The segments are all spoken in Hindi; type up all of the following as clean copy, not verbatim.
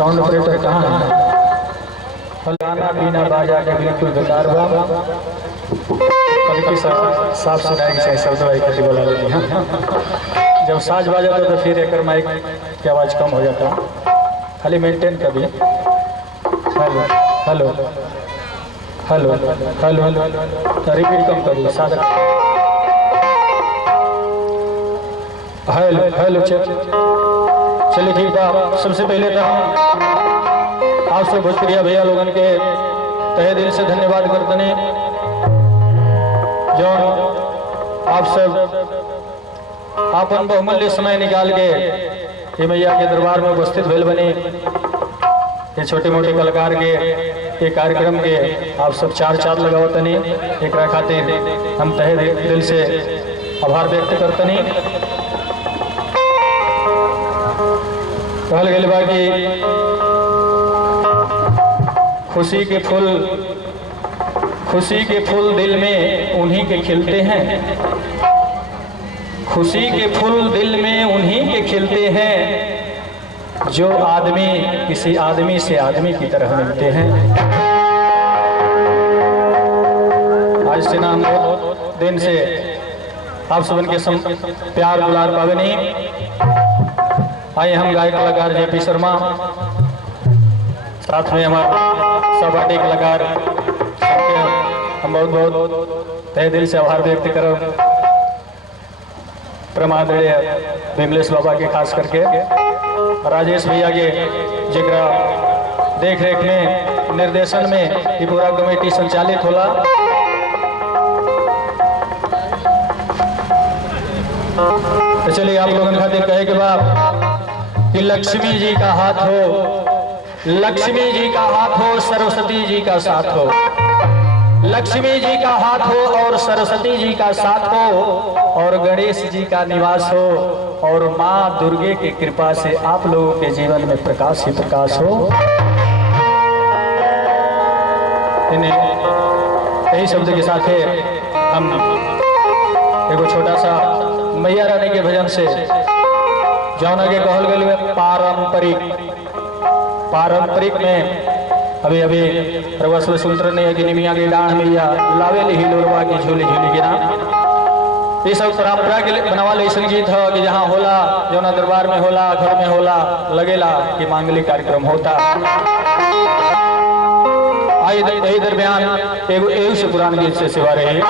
साउंड ऑपरेटर कहाँ है? फलाना पीना बाजा के बिल्कुल बेकार हुआ। कभी साफ सुनाई से शब्द भाई कति बोला लेती हैं। जब साज बाजा तो फिर एक माइक की आवाज़ कम हो जाता है। खाली मेंटेन कभी hello hello hello hello repeat कम कभी सादा हेलो हेलो चलिए ठीक है। सबसे पहले तो हम आप सब भोजपुरिया भैया लोगन के तहे दिल से धन्यवाद करते हैं जो आप सब अपन बहुमूल्य समय निकाल के ये मैया के दरबार में उपस्थित भेल बने। ये छोटे मोटे कलाकार के ये कार्यक्रम के आप सब चार चांद लगावतनी एक खातिर हम तहे दिल से आभार व्यक्त करतनी। कहल गई बाकी खुशी के फूल दिल में उन्हीं के खिलते हैं। खुशी के फूल दिल में उन्हीं के खिलते हैं जो आदमी किसी आदमी से आदमी की तरह मिलते हैं। आज से नाम दिन से आप सबन के प्यार दुलार पावे नहीं। आइए हम गायक कलाकार जेपी शर्मा साथ में हमारे सहपाठी कलाकार हम बहुत बहुत तहे दिल से आभार व्यक्त करो। प्रमादरणीय विमलेश बाबा के खास करके राजेश भैया के जगरा देख रेख में निर्देशन में ये पूरा कमेटी संचालित होला। तो चलिए आप लोगों खातिर कहे के बाद कि लक्ष्मी जी का हाथ हो, लक्ष्मी जी का हाथ हो, सरस्वती जी का साथ हो। लक्ष्मी जी का हाथ हो और सरस्वती जी का साथ हो और गणेश जी का निवास हो और माँ दुर्गे की कृपा से आप लोगों के जीवन में प्रकाश ही प्रकाश हो। यही शब्द के साथ है हम एक छोटा सा मैया रानी के भजन से जौना के कहल गए पारंपरिक में अभी अभी प्रवस्व सूत्र ने कि निमिया के डांड मैया लावे ली हिलोरवा की झूली झूली गिरा। ये सब परंपरा के बनावा ले संगीत है कि जहाँ होला जौना दरबार में होला घर में होला लगेला कि मांगलिक कार्यक्रम होता। आई यही दरमियान एगो से पुरान गीत से सिवा रही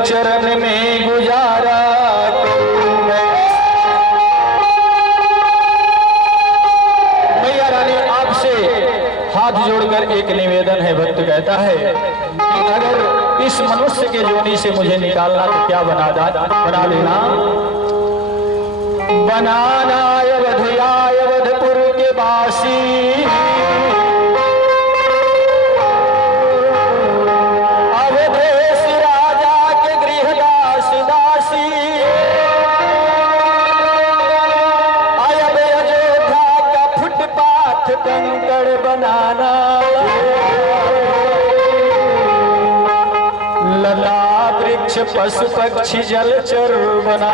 चरण में गुजारा मैया रानी आपसे हाथ जोड़कर एक निवेदन है। भक्त कहता है कि अगर इस मनुष्य के जोनी से मुझे निकालना तो क्या बना देना। बनाना अवधपुर के वासी कंकड़ बनाना। लता वृक्ष पशु पक्षी जलचर बनाना।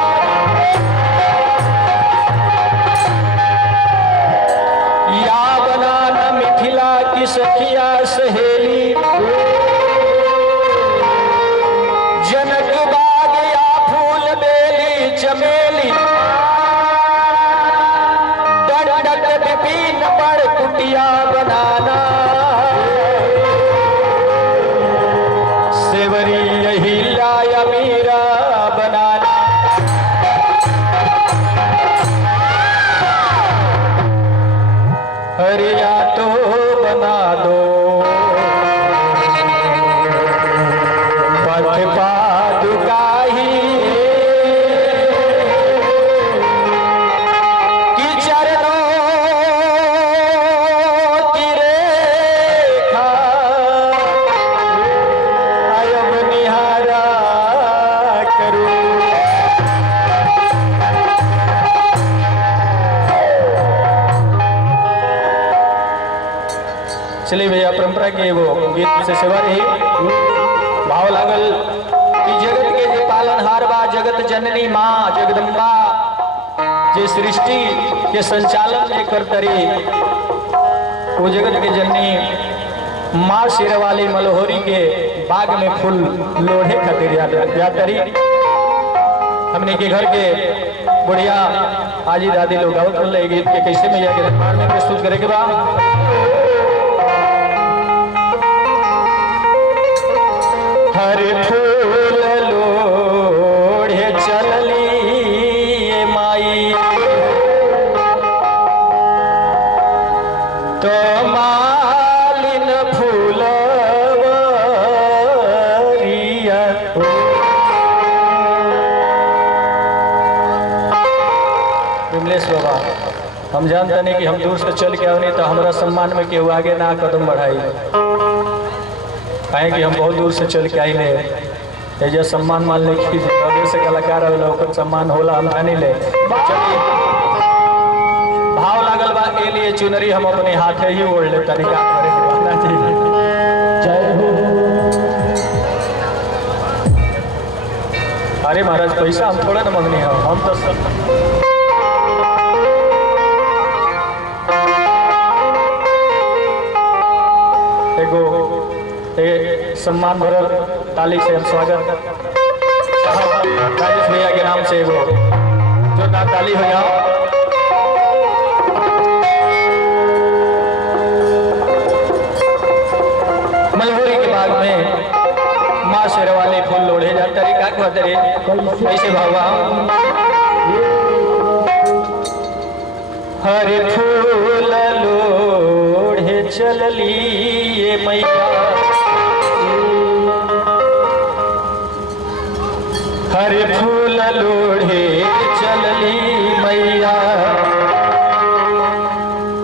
या बनाना मिथिला की सखिया सहेली। जनक बाग या फूल बेली चमेली। विपिन पर कुटिया बनाना। सेवरी यही लाया मीरा बनाना। अरे या तो बना दो पथ पादुकाही कि चरणों की रेखा अयब निहारा करूं। चलिए भैया, परंपरा के वो गीत से सेवा रही। भाव लागल कि जगत के जे पालनहार बा, जगत जननी माँ जगदम्बा, जे सृष्टि के संचालन जे करतरी, वो जगत के जननी माँ शेरवाली मलहोरी के बाग में फूल लोढ़े खातिर यातरी। हमने के घर के बुढ़िया आजी दादी लोग गावत रहे गीत के कैसे मैया के दरबार में प्रस्तुत करे के बाद हर फूल लोढ़े चलली माई तो मालिन फूलवरिया। विमलेश बाबा, हम जानते नहीं कि हम दूर से चल के आवनी तो हमारा सम्मान में केहू आगे ना कदम बढ़ाई, कहें कि हम बहुत दूर से चल के आई ले एजा सम्मान मान ले कि से कलाकार होला सम्मान होला, हम जानी ले। चलिए भाव लागल बा के लिए चुनरी हम अपने हाथे ही ओढ़ ले तरीका करे के बना जी। जय हो। अरे महाराज पैसा हम थोड़ा न मंगनी है, हम तो एगो सम्मान भरल ताली से हम स्वागत राजेश भैया के नाम से वो जो ना ताली हो जाओ। मलहोरी के बाग में माँ शेरवाली फूल लोढ़े जाता रे का कहते रे कैसे भावा हरे फूल लोढ़े चलली ये मैया हरे फूल लोढ़े चलली मैया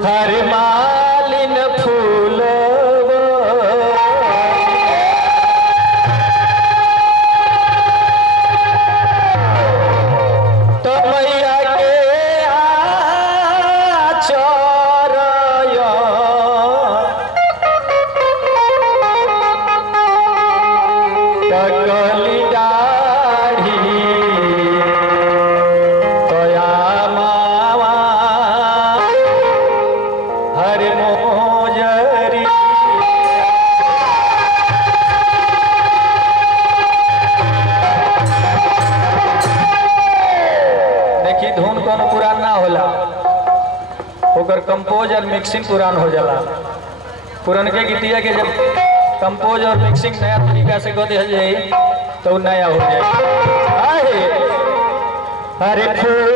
हर मालिन फूल तो मैया के आचरया टकली कंपोज और मिक्सिंग पुरान हो जाला। पुरनके गीतिया के जब कंपोज और मिक्सिंग नया तरीका से कर दिया जाए तो नया हो जाए। हरे फूल